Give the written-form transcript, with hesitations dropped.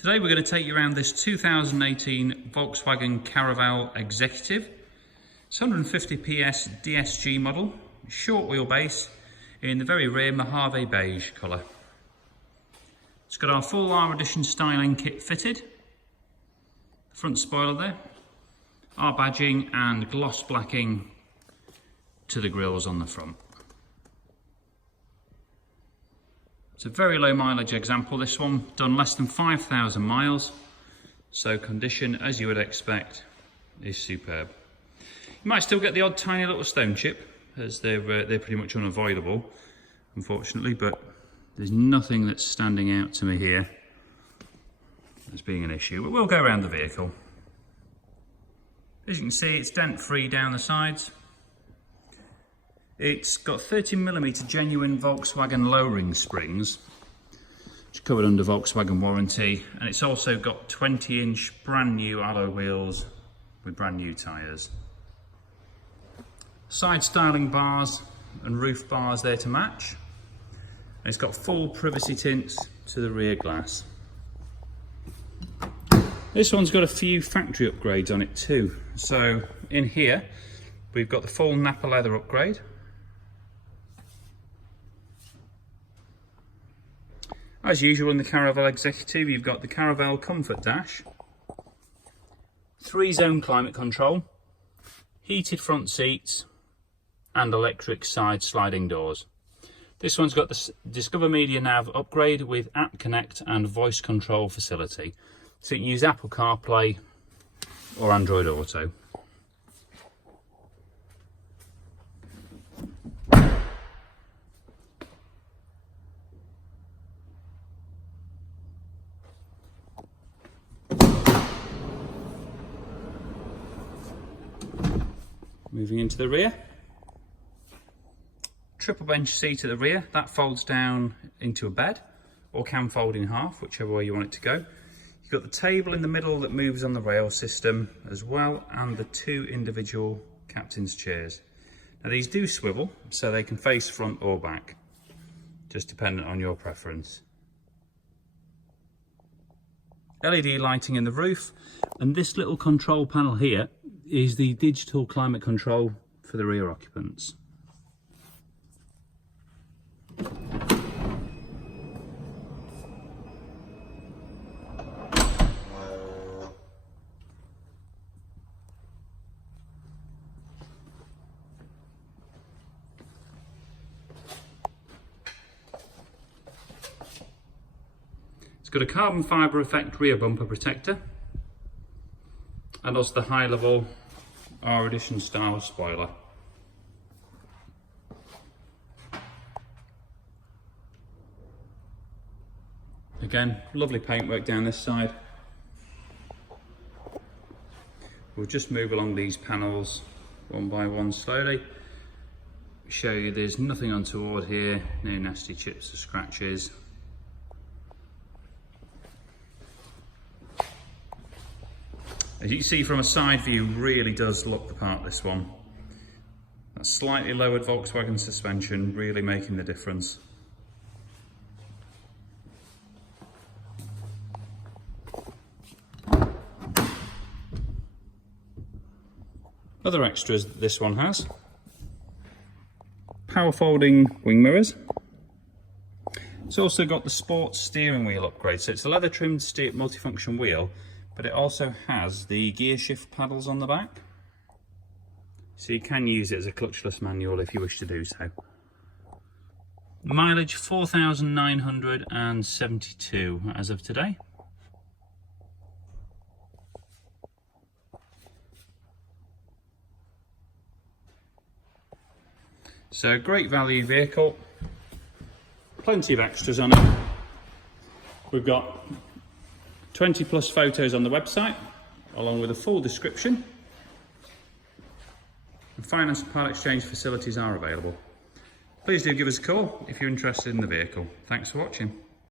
Today we're going to take you around this 2018 Volkswagen Caravelle Executive. It's 150 PS DSG model, short wheelbase in the very rare Mojave Beige colour. It's got our full R Edition styling kit fitted, front spoiler there, our badging and gloss blacking to the grills on the front. It's a very low mileage example, this one, done less than 5,000 miles, so condition, as you would expect, is superb. You might still get the odd tiny little stone chip, as they're pretty much unavoidable, unfortunately, but there's nothing that's standing out to me here as being an issue. But we'll go around the vehicle. As you can see, it's dent-free down the sides. It's got 30mm genuine Volkswagen low-ring springs, which are covered under Volkswagen warranty, and it's also got 20-inch brand new alloy wheels with brand new tyres. Side styling bars and roof bars there to match. And it's got full privacy tints to the rear glass. This one's got a few factory upgrades on it too. So in here, we've got the full Nappa Leather upgrade. As usual in the Caravelle Executive, you've got the Caravelle Comfort Dash, 3-zone climate control, heated front seats, and electric side sliding doors. This one's got the Discover Media Nav upgrade with App Connect and voice control facility. So you can use Apple CarPlay or Android Auto. Moving into the rear, triple bench seat at the rear, that folds down into a bed or can fold in half, whichever way you want it to go. You've got the table in the middle that moves on the rail system as well, and the two individual captain's chairs. Now these do swivel, so they can face front or back, just dependent on your preference. LED lighting in the roof, and this little control panel here is the digital climate control for the rear occupants. It's got a carbon fibre effect rear bumper protector, and also the high level R Edition style spoiler. Again, lovely paintwork down this side. We'll just move along these panels one by one slowly. Show you there's nothing untoward here, no nasty chips or scratches. As you can see from a side view, really does look the part, this one. That slightly lowered Volkswagen suspension really making the difference. Other extras that this one has: power folding wing mirrors. It's also got the sports steering wheel upgrade, so it's a leather trimmed multifunction wheel, but it also has the gear shift paddles on the back, so you can use it as a clutchless manual if you wish to do so. Mileage 4,972 as of today. So great value vehicle, plenty of extras on it. We've got 20 plus photos on the website, along with a full description. And finance and part exchange facilities are available. Please do give us a call if you're interested in the vehicle. Thanks for watching.